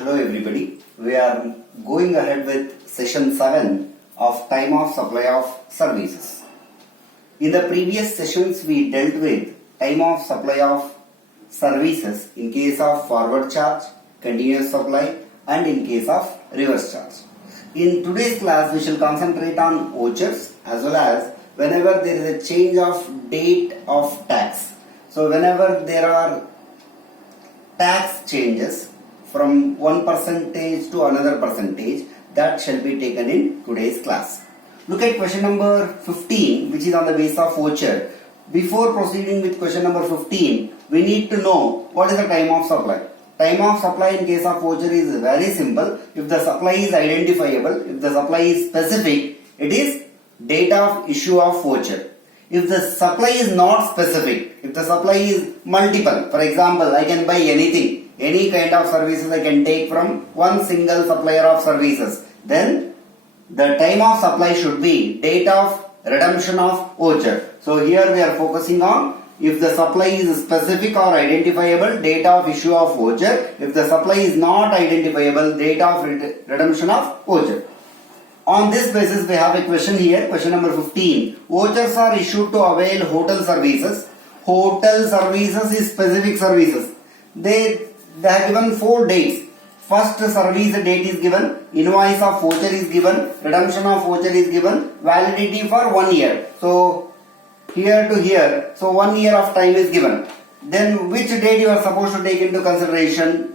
Hello everybody, we are going ahead with session 7 of time of supply of services. In the previous sessions we dealt with time of supply of services in case of forward charge, continuous supply and in case of reverse charge. In today's class we shall concentrate on vouchers as well as whenever there is a change of date of tax. So whenever there are tax changes from one percentage to another percentage, that shall be taken in today's class. Look at question number 15, which is on the basis of voucher. Before proceeding with question number 15, we need to know what is the time of supply. Time of supply in case of voucher is very simple. If the supply is identifiable, if the supply is specific, it is date of issue of voucher. If the supply is not specific, if the supply is multiple, for example, I can buy anything, any kind of services I can take from one single supplier of services, then the time of supply should be date of redemption of voucher. So here we are focusing on if the supply is specific or identifiable, date of issue of voucher. If the supply is not identifiable, date of redemption of voucher. On this basis we have a question here, question number 15. Vouchers are issued to avail hotel services. Hotel services is specific services. They have given 4 dates. First service date is given, invoice of voucher is given, redemption of voucher is given, validity for 1 year. So here to here, so 1 year of time is given. Then which date you are supposed to take into consideration?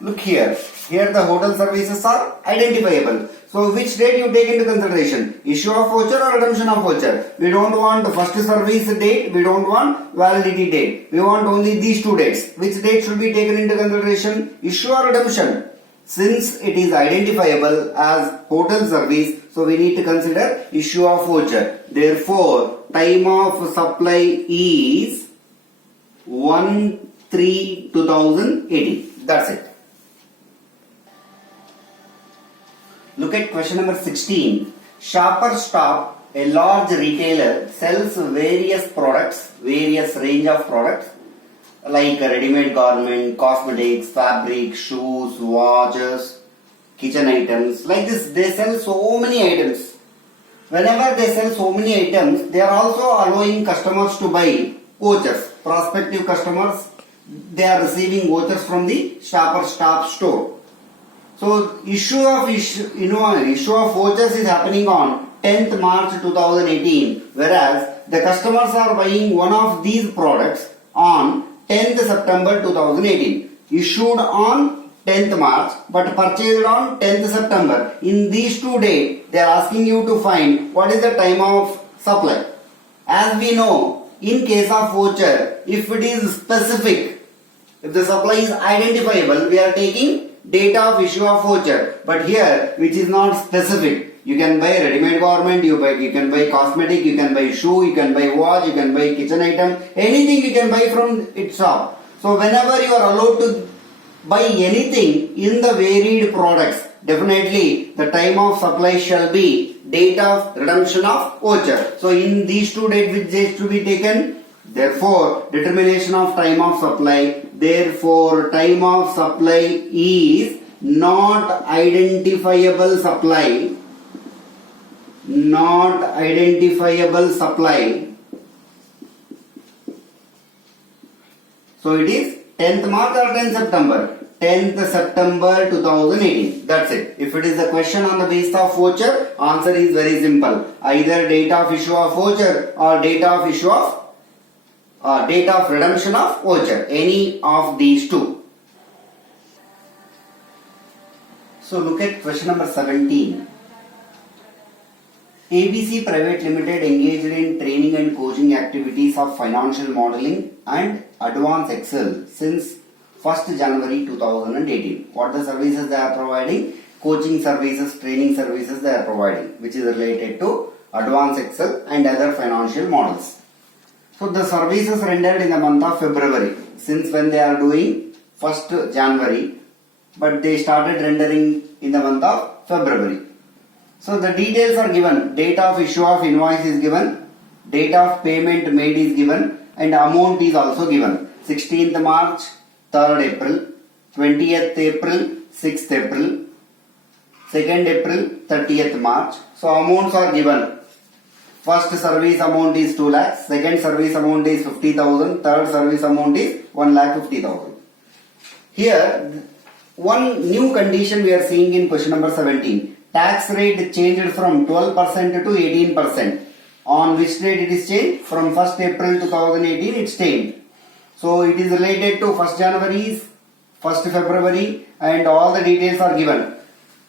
Look here. Here the hotel services are identifiable. So which date you take into consideration? Issue of voucher or redemption of voucher? We don't want the first service date. We don't want validity date. We want only these 2 dates. Which date should be taken into consideration? Issue or redemption? Since it is identifiable as hotel service, so we need to consider issue of voucher. Therefore, time of supply is 1/3/2018. That's it. Look at question number 16. Shoppers Stop, a large retailer, sells various products, various range of products like ready-made garment, cosmetics, fabric, shoes, watches, kitchen items. Like this, they sell so many items. Whenever they sell so many items, they are also allowing customers to buy vouchers. Prospective customers, they are receiving vouchers from the Shoppers Stop store. So issue of vouchers is happening on 10th March 2018, whereas the customers are buying one of these products on 10th September 2018. Issued on 10th March but purchased on 10th September. In these 2 days, they are asking you to find what is the time of supply. As we know, in case of voucher, if it is specific, if the supply is identifiable, we are taking date of issue of voucher. But here, which is not specific, you can buy ready-made garment, you can buy cosmetic, you can buy shoe, you can buy watch, you can buy kitchen item, anything you can buy from its shop. So whenever you are allowed to buy anything in the varied products, definitely the time of supply shall be date of redemption of voucher. So in these 2 dates, which dates to be taken? Therefore, determination of time of supply. Therefore, time of supply is not identifiable supply. Not identifiable supply. So it is 10th March or 10th September? 10th September 2018. That's it. If it is a question on the basis of voucher, answer is very simple. Either date of issue of voucher or date of issue of date of redemption of voucher, any of these 2. So look at question number 17. ABC Private Limited engaged in training and coaching activities of financial modeling and advanced Excel since 1st January 2018. What the services they are providing? Coaching services, training services they are providing, which is related to advanced Excel and other financial models. So the services rendered in the month of February, since when they are doing 1st January, but they started rendering in the month of February. So the details are given, date of issue of invoice is given, date of payment made is given and amount is also given. 16th March, 3rd April, 20th April, 6th April, 2nd April, 30th March. So amounts are given. First service amount is 2 lakhs, second service amount is 50,000, third service amount is 1,50,000. Here, one new condition we are seeing in question number 17. Tax rate changed from 12% to 18%. On which date it is changed? From 1st April 2018 it's changed. So it is related to 1st January, 1st February and all the details are given.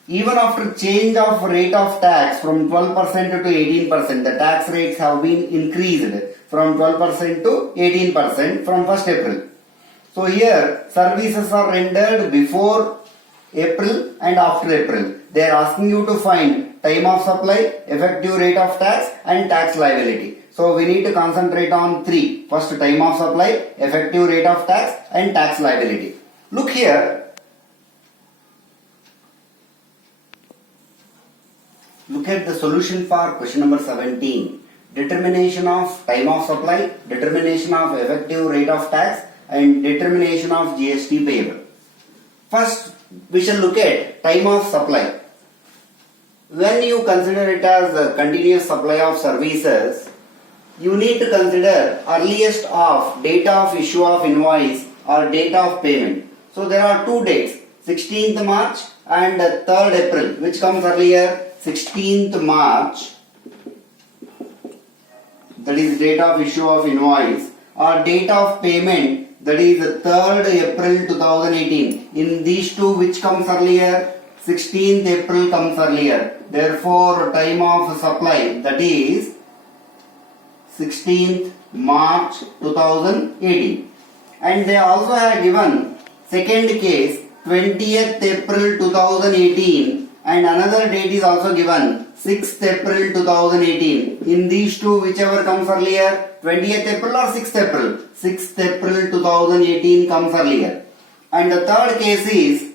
Even after change of rate of tax from 12% to 18%, the tax rates have been increased from 12% to 18% from 1st April. So here services are rendered before April and after April. They are asking you to find time of supply, effective rate of tax and tax liability. So we need to concentrate on three. First, time of supply, effective rate of tax and tax liability. Look here. Look at the solution for question number 17. Determination of time of supply, determination of effective rate of tax and determination of GST payable. First, we shall look at time of supply. When you consider it as a continuous supply of services, you need to consider earliest of date of issue of invoice or date of payment. So there are two dates, 16th March and 3rd April. Which comes earlier? 16th March, that is date of issue of invoice, or date of payment, that is 3rd April 2018. In these two, which comes earlier? 16th April comes earlier. Therefore, time of supply, that is 16th March 2018. And they also have given second case 20th April 2018 and another date is also given 6th April 2018. In these two, whichever comes earlier, 20th April or 6th April? 6th April 2018 comes earlier. And the third case is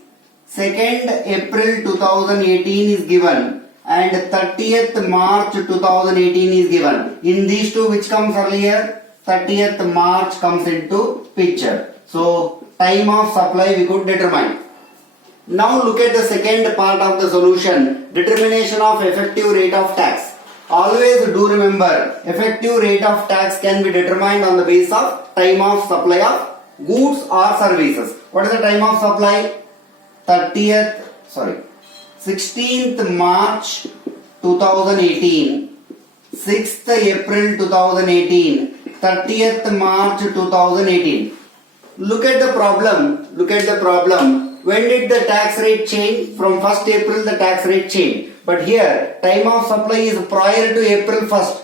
2nd April 2018 is given and 30th March 2018 is given. In these two, which comes earlier? 30th March comes into picture. So time of supply we could determine. Now look at the second part of the solution, determination of effective rate of tax. Always do remember, effective rate of tax can be determined on the basis of time of supply of goods or services. What is the time of supply? 16th March 2018, 6th April 2018, 30th March 2018. Look at the problem. When did the tax rate change? From 1st April the tax rate changed. But here time of supply is prior to April 1st.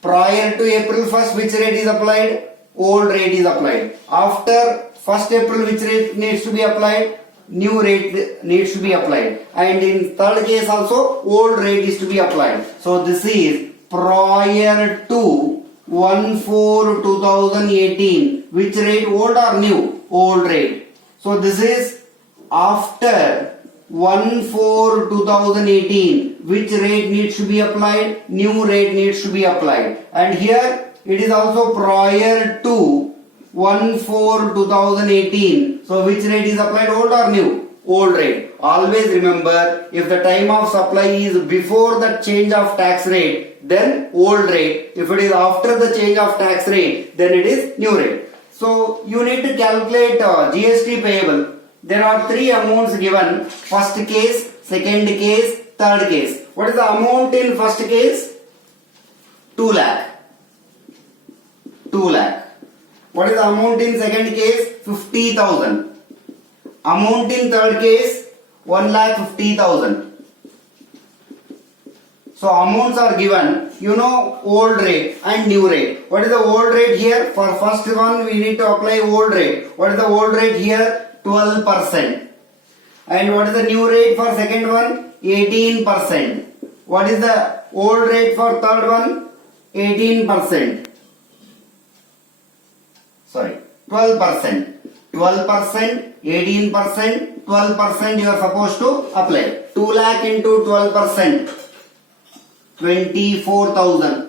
Prior to April 1st, which rate is applied? Old rate is applied. After 1st April, which rate needs to be applied? New rate needs to be applied. And in third case also, old rate is to be applied. So this is prior to 1/4/2018. Which rate? Old or new? Old rate. So this is after 1/4/2018. Which rate needs to be applied? New rate needs to be applied. And here it is also prior to 1/4/2018. So which rate is applied? Old or new? Old rate. Always remember, if the time of supply is before the change of tax rate, then old rate. If it is after the change of tax rate, then it is new rate. So you need to calculate GST payable. There are three amounts given. First case, second case, third case. What is the amount in first case? 2 lakh. 2 lakh. What is the amount in second case? 50,000. Amount in third case? 1,50,000. So amounts are given. You know old rate and new rate. What is the old rate here? For first one we need to apply old rate. What is the old rate here? 12%. And what is the new rate for second one? 18%. What is the old rate for third one? 18%. Sorry, 12%. 12%, 18%, 12% you are supposed to apply. 2 lakh into 12%, 24,000.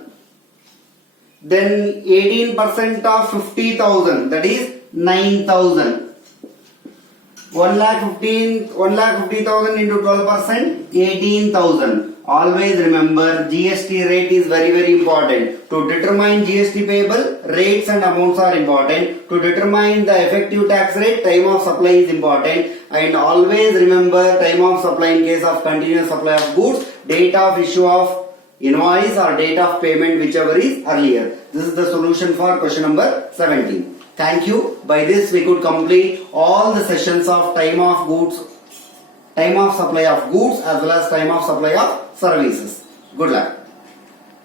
Then 18% of 50,000, that is 9,000. 1,50,000 into 12%, 18,000. Always remember GST rate is very important. To determine GST payable, rates and amounts are important. To determine the effective tax rate, time of supply is important. And always remember time of supply in case of continuous supply of goods, date of issue of invoice or date of payment, whichever is earlier. This is the solution for question number 17. Thank you. By this we could complete all the sessions of time of goods, time of supply of goods as well as time of supply of services. Good luck.